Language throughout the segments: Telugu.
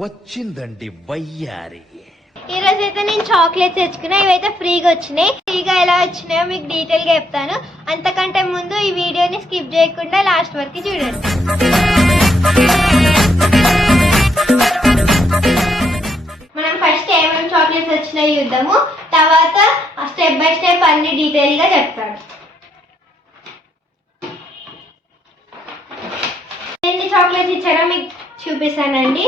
వచ్చిందండి వయ్యారి. ఈ రోజు అయితే నేను చాక్లెట్స్ తెచ్చుకున్నా. ఇవైతే ఫ్రీగా వచ్చినాయి. ఫ్రీగా ఎలా వచ్చినాయో మీకు డీటెయిల్ గా చెప్తాను. అంతకంటే ముందు ఈ వీడియోని స్కిప్ చేయకుండా లాస్ట్ వరకు చూడండి. మనం ఫస్ట్ ఏమేమి చాక్లెట్స్ వచ్చినాయి చూద్దాము. తర్వాత స్టెప్ బై స్టెప్ అన్ని డీటెయిల్ గా చెప్తాను. ఎన్ని చాక్లెట్స్ ఇచ్చారో మీకు చూపిస్తానండి.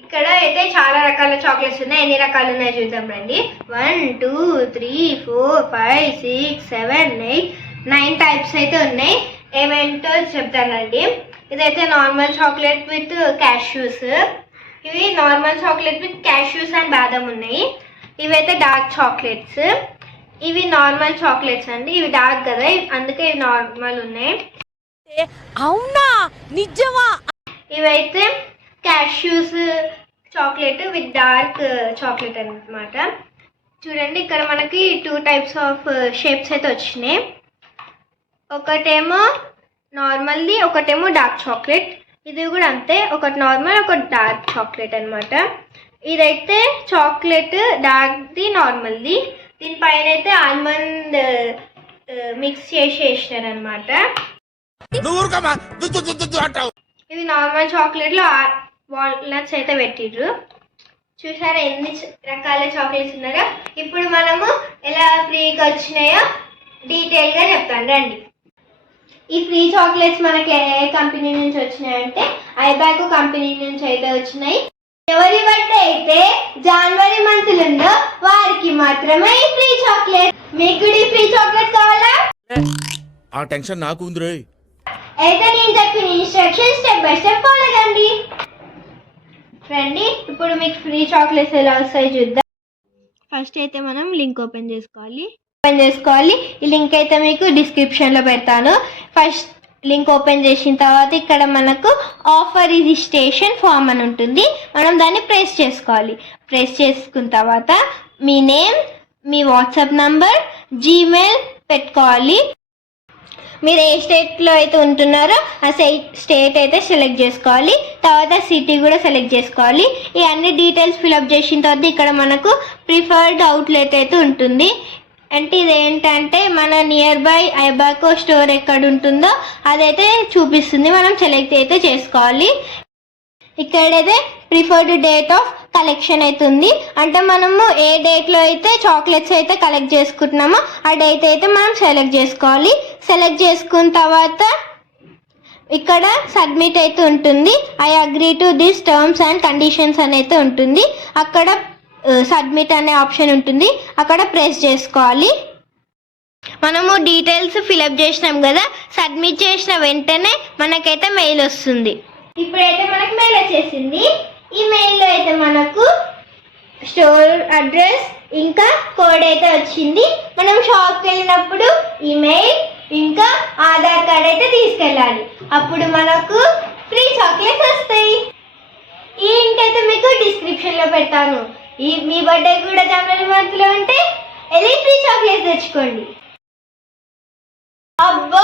ఇక్కడ అయితే చాలా రకాల చాక్లెట్స్ ఉన్నాయి. ఎన్ని రకాలు ఉన్నాయి చూద్దాం రండి. 1 2 3 4 5 6 7 8 9 టైప్స్ అయితే ఉన్నాయి. ఏమేంటో చెప్తానండి. ఇదైతే నార్మల్ చాక్లెట్ విత్ క్యాష్యూస్. ఇవి normal chocolate with cashews and బాదం ఉన్నాయి. ఇవైతే డార్క్ చాక్లెట్స్. ఇవి నార్మల్ చాక్లెట్స్ అండి. ఇవి డార్క్ కదా, అందుకే ఇవి నార్మల్ ఉన్నాయి. అవునా, నిజమా? ఇవైతే cashews chocolate with dark chocolate అన్నమాట. చూడండి, ఇక్కడ మనకి 2 టైప్స్ ఆఫ్ షేప్స్ అయితే వచ్చినాయి. ఒకటేమో నార్మల్ది, ఒకటేమో డార్క్ చాక్లెట్. ఇది కూడా అంతే, ఒకటి నార్మల్, ఒకటి డార్క్ చాక్లెట్ అనమాట. ఇదైతే చాక్లెట్ డార్క్ది, నార్మల్ది. దీనిపైన అయితే ఆల్మండ్ మిక్స్ చేసేసినారనమాట. ఇవి నార్మల్ చాక్లెట్లో వాల్నట్స్ అయితే పెట్టిర్రు. చూసారా ఎన్ని రకాల చాక్లెట్స్ ఉన్నారో. ఇప్పుడు మనము ఎలా ఫ్రీగా వచ్చినాయో డీటెయిల్గా చెప్తాను రండి. ఈ ఫ్రీ చాక్లెట్స్ మనకి ఏ కంపెనీ నుంచి వచ్చినాయంటే ఐబాకో కంపెనీ నుంచి అయితే వచ్చినాయి. ఎవరి బర్త్డే అయితే జనవరి మంత్ ఉందో వారికి మాత్రమే ఈ ఫ్రీ చాక్లెట్. మీకు కూడా ఈ ఫ్రీ చాక్లెట్ కావాలా? ఆ టెన్షన్ నాకు ఉంది. అయితే నేను చెప్పిన instruction step by step follow కండి. రండి, ఇప్పుడు మీకు ఫ్రీ చాక్లెట్స్ ఎలా వస్తాయి చూద్దాం. ఫస్ట్ అయితే మనం లింక్ ఓపెన్ చేసుకోవాలి. ఈ లింక్ అయితే మీకు డిస్క్రిప్షన్లో పెడతాను. ఫస్ట్ లింక్ ఓపెన్ చేసిన తర్వాత ఇక్కడ మనకు ఆఫర్ రిజిస్ట్రేషన్ ఫామ్ అని ఉంటుంది. మనం దాన్ని ప్రెస్ చేసుకోవాలి. ప్రెస్ చేసుకున్న తర్వాత మీ నేమ్, మీ వాట్సాప్ నంబర్, జీమెయిల్ పెట్టుకోవాలి. మీరు ఏ స్టేట్లో అయితే ఉంటున్నారో ఆ స్టేట్ అయితే సెలెక్ట్ చేసుకోవాలి. తర్వాత సిటీ కూడా సెలెక్ట్ చేసుకోవాలి. ఈ అన్ని డీటెయిల్స్ ఫిలప్ చేసిన తర్వాత ఇక్కడ మనకు ప్రిఫర్డ్ అవుట్లెట్ అయితే ఉంటుంది. అంటే ఇదేంటంటే మన నియర్ బై ఐబాకో స్టోర్ ఎక్కడ ఉంటుందో అదైతే చూపిస్తుంది. మనం సెలెక్ట్ అయితే చేసుకోవాలి. ఇక్కడైతే ప్రిఫర్డ్ డేట్ ఆఫ్ కలెక్షన్ అయితే ఉంది. అంటే మనము ఏ డేట్లో అయితే చాక్లెట్స్ అయితే కలెక్ట్ చేసుకుంటున్నామో ఆ డేట్ అయితే మనం సెలెక్ట్ చేసుకోవాలి. సెలెక్ట్ చేసుకున్న తర్వాత ఇక్కడ సబ్మిట్ అయితే ఉంటుంది. I agree to this terms and conditions అని అయితే ఉంటుంది. అక్కడ సబ్మిట్ అనే ఆప్షన్ ఉంటుంది, అక్కడ ప్రెస్ చేసుకోవాలి. మనము డీటెయిల్స్ ఫిలప్ చేసినాం కదా, సబ్మిట్ చేసిన వెంటనే మనకైతే మెయిల్ వస్తుంది. ఇప్పుడైతే మనకు మెయిల్ వచ్చేసింది. ఈ మెయిల్లో అయితే మనకు స్టోర్ అడ్రస్ ఇంకా కోడ్ అయితే వచ్చింది. మనం షాప్కి వెళ్ళినప్పుడు ఈమెయిల్ ఇంకా ఆధార్ కార్డ్ అయితే తీసుకెళ్ళాలి. అప్పుడు మనకు ఫ్రీ చాక్లెట్స్ వస్తాయి. ఈ లింక్ అయితే మీకు డిస్క్రిప్షన్లో పెడతాను. మీ బర్త్డే కూడా జనవరి మంత్లో ఉంటే వెళ్ళి ఫ్రీ చాక్లెట్స్ తెచ్చుకోండి. అబ్బో,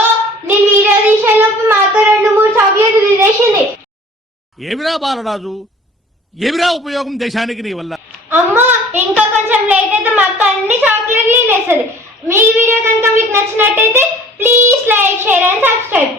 నేను వీడియో తీసేలోపు మాకు 2-3 చాక్లెట్లు తినేసింది. ఏమిరా బాలరాజు, ఏమిరా ఉపయోగం దేశానికి నీ వల్ల? అమ్మా, ఇంకా కొంచెం లేట్ అయితే మాకు అన్ని చాక్లెట్లు తినేస్తుంది. మీ వీడియో కనుక మీకు నచ్చినట్టయితే please like, share and subscribe.